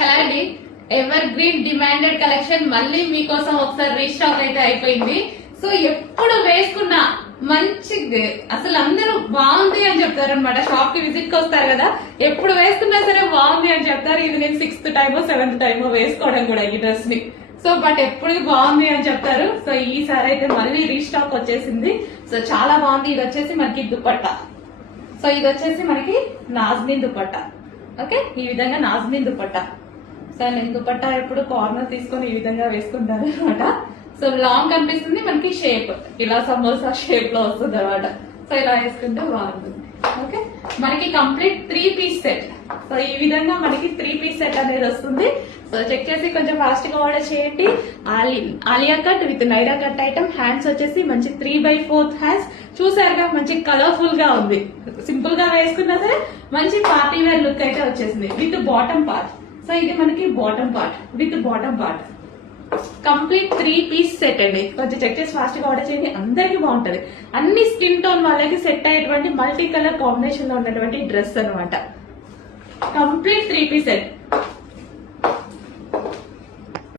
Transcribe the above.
Hello అండి, ever green demanded collection మళ్ళీ మీకోసం ఒకసారి రీస్టాక్ అయితే అయిపోయింది. సో ఎప్పుడు వేసుకున్నా మంచి అసలు అందరూ బాగుంది అని చెప్తారు అనమాట. షాప్ కి విజిట్ కి వస్తారు కదా, ఎప్పుడు వేసుకున్నా సరే బాగుంది అని చెప్తారు. ఇది నేను 6th టైమో 7th టైమో వేసుకోవడం కూడా ఈ డ్రెస్ ని. సో బట్ ఎప్పుడు బాగుంది అని చెప్తారు. సో ఈసారి అయితే మళ్ళీ రీస్టాక్ వచ్చేసింది. సో చాలా బాగుంది. ఇది వచ్చేసి మనకి దుపట్టా. సో ఇది వచ్చేసి మనకి నాజ్మిన్ దుపట్టా. ఓకే, ఈ విధంగా నాజ్మిన్ దుపట్టా. సో నేను దుపట్టా ఎప్పుడు కార్నర్ తీసుకొని ఈ విధంగా వేసుకుంటాను అనమాట. సో లాంగ్ కనిపిస్తుంది, మనకి షేప్ ఇలా సమోసా షేప్ లో వస్తుంది అనమాట. సో ఇలా వేసుకుంటే బాగుంటుంది. ఓకే, మనకి కంప్లీట్ 3 పీస్ సెట్. సో ఈ విధంగా మనకి 3 పీస్ సెట్ అనేది వస్తుంది. సో చెక్ చేసి కొంచెం ఫాస్ట్ గా ఆర్డర్ చేయండి. Alia cut with Naira cut item. Hands వచ్చేసి మంచి 3/4 హ్యాండ్స్. చూసారుగా, మంచి కలర్ఫుల్ గా ఉంది. సింపుల్ గా వేసుకున్నా సరే మంచి పార్టీ వేర్ లుక్ అయితే వచ్చేసింది విత్ బాటమ్ పార్ట్. సో ఇది మనకి bottom part with bottom part. Complete 3 piece set అండి. కొంచెం చెక్ చేసి ఫాస్ట్ గా ఆర్డర్ చేయండి, అందరికి బాగుంటది. అన్ని స్కిన్ టోన్ వాళ్ళకి సెట్ అయ్యేటువంటి మల్టీ కలర్ కాంబినేషన్ లో ఉన్నటువంటి డ్రెస్ అనమాట. Complete 3 piece set.